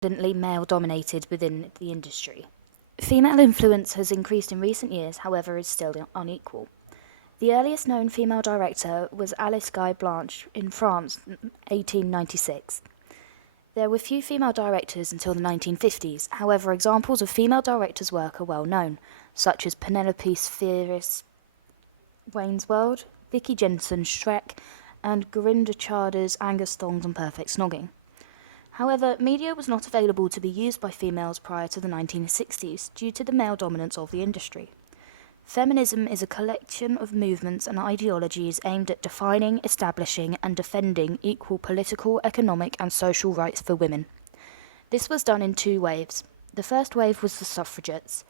predominantly male-dominated within the industry. Female influence has increased in recent years, however, is still unequal. The earliest known female director was Alice Guy Blanche in France, 1896. There were few female directors until the 1950s, however, examples of female directors' work are well known, such as Penelope Spheris, Wayne's World, Vicky Jensen's Shrek, and Gurinder Chadha's Angus Thongs and Perfect Snogging. However, media was not available to be used by females prior to the 1960s due to the male dominance of the industry. Feminism is a collection of movements and ideologies aimed at defining, establishing, and defending equal political, economic, and social rights for women. This was done in two waves. The first wave was the suffragettes.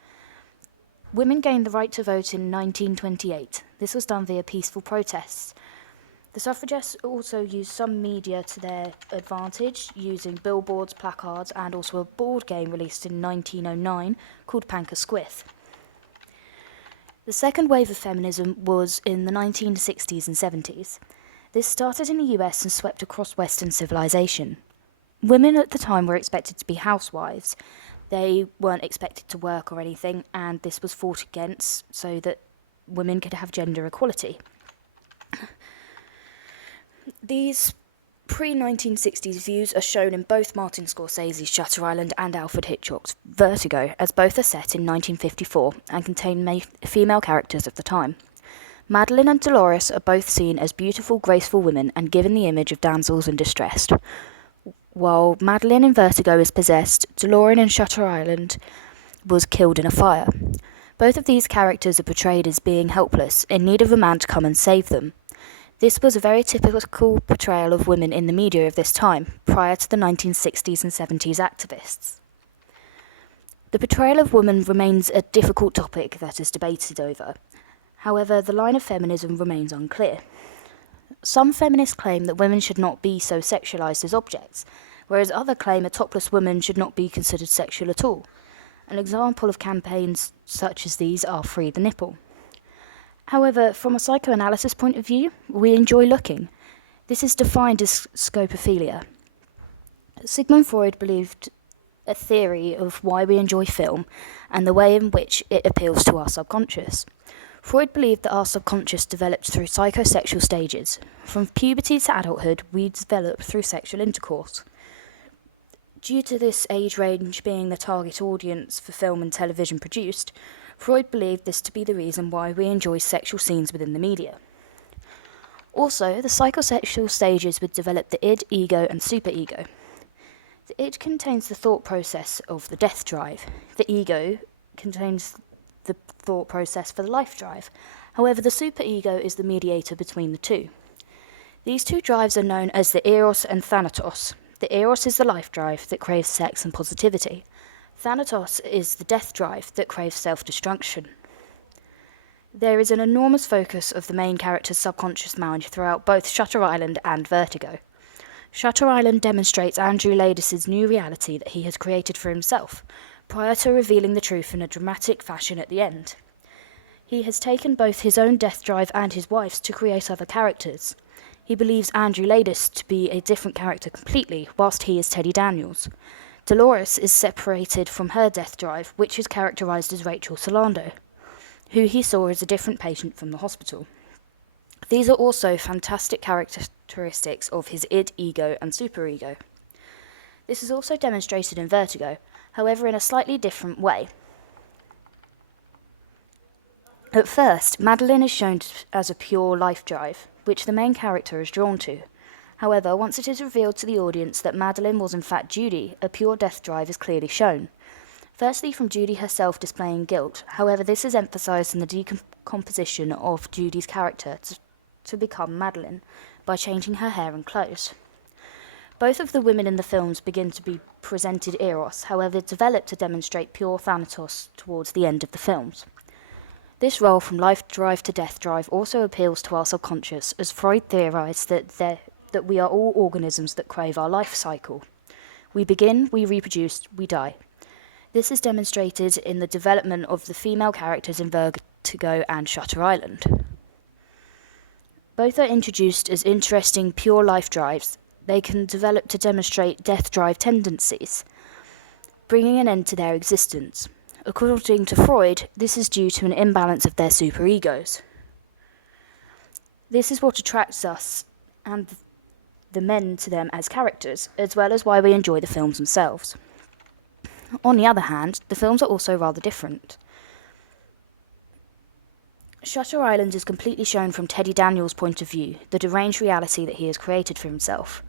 Women gained the right to vote in 1928. This was done via peaceful protests. The suffragettes also used some media to their advantage, using billboards, placards, and also a board game released in 1909 called Pank-a-Squith. The second wave of feminism was in the 1960s and 70s. This started in the US and swept across Western civilization. Women at the time were expected to be housewives. They weren't expected to work or anything, and this was fought against so that women could have gender equality. These pre-1960s views are shown in both Martin Scorsese's Shutter Island and Alfred Hitchcock's Vertigo, as both are set in 1954 and contain female characters of the time. Madeline and Dolores are both seen as beautiful, graceful women and given the image of damsels in distress. While Madeline in Vertigo is possessed, Dolores in Shutter Island was killed in a fire. Both of these characters are portrayed as being helpless, in need of a man to come and save them. This was a very typical portrayal of women in the media of this time, prior to the 1960s and 70s activists. The portrayal of women remains a difficult topic that is debated over. However, the line of feminism remains unclear. Some feminists claim that women should not be so sexualized as objects, whereas others claim a topless woman should not be considered sexual at all. An example of campaigns such as these are Free the Nipple. However, from a psychoanalysis point of view, we enjoy looking. This is defined as scopophilia. Sigmund Freud believed a theory of why we enjoy film and the way in which it appeals to our subconscious. Freud believed that our subconscious developed through psychosexual stages. From puberty to adulthood, we develop through sexual intercourse. Due to this age range being the target audience for film and television produced, Freud believed this to be the reason why we enjoy sexual scenes within the media. Also, the psychosexual stages would develop the id, ego, and superego. The id contains the thought process of the death drive. The ego contains the thought process for the life drive. However, the superego is the mediator between the two. These two drives are known as the eros and thanatos. The eros is the life drive that craves sex and positivity. Thanatos is the death drive that craves self-destruction. There is an enormous focus of the main character's subconscious mind throughout both Shutter Island and Vertigo. Shutter Island demonstrates Andrew Laidis' new reality that he has created for himself, prior to revealing the truth in a dramatic fashion at the end. He has taken both his own death drive and his wife's to create other characters. He believes Andrew Laidis to be a different character completely, whilst he is Teddy Daniels. Dolores is separated from her death drive, which is characterized as Rachel Solando, who he saw as a different patient from the hospital. These are also fantastic characteristics of his id, ego, and superego. This is also demonstrated in Vertigo, however in a slightly different way. At first, Madeline is shown as a pure life drive, which the main character is drawn to. However, once it is revealed to the audience that Madeline was in fact Judy, a pure death drive is clearly shown. Firstly, from Judy herself displaying guilt. However, this is emphasised in the decomposition of Judy's character to become Madeline by changing her hair and clothes. Both of the women in the films begin to be presented eros, however developed to demonstrate pure thanatos towards the end of the films. This role from life drive to death drive also appeals to our subconscious, as Freud theorised that we are all organisms that crave our life cycle. We begin, we reproduce, we die. This is demonstrated in the development of the female characters in Vertigo and Shutter Island. Both are introduced as interesting pure life drives. They can develop to demonstrate death drive tendencies. bringing an end to their existence. According to Freud, this is due to an imbalance of their superegos. This is what attracts us and the men to them as characters, as well as why we enjoy the films themselves. On the other hand, the films are also rather different. Shutter Island is completely shown from Teddy Daniels' point of view, the deranged reality that he has created for himself.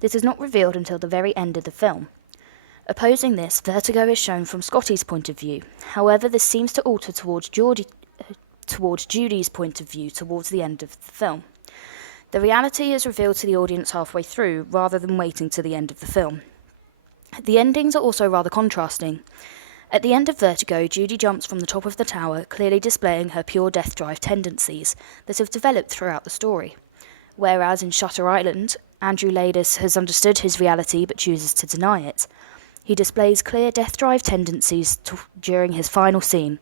This is not revealed until the very end of the film. Opposing this, Vertigo is shown from Scotty's point of view. However, this seems to alter towards Judy's point of view towards the end of the film. The reality is revealed to the audience halfway through, rather than waiting to the end of the film. The endings are also rather contrasting. At the end of Vertigo, Judy jumps from the top of the tower, clearly displaying her pure death drive tendencies that have developed throughout the story. Whereas in Shutter Island, Andrew Laedis has understood his reality but chooses to deny it. He displays clear death drive tendencies during his final scene,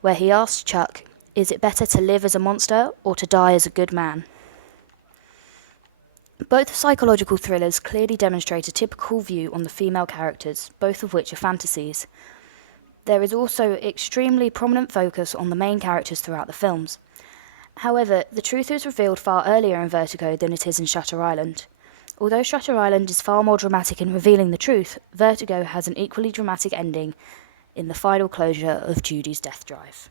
where he asks Chuck, "Is it better to live as a monster or to die as a good man?" Both psychological thrillers clearly demonstrate a typical view on the female characters, both of which are fantasies. There is also extremely prominent focus on the main characters throughout the films. However, the truth is revealed far earlier in Vertigo than it is in Shutter Island. Although Shutter Island is far more dramatic in revealing the truth, Vertigo has an equally dramatic ending in the final closure of Judy's death drive.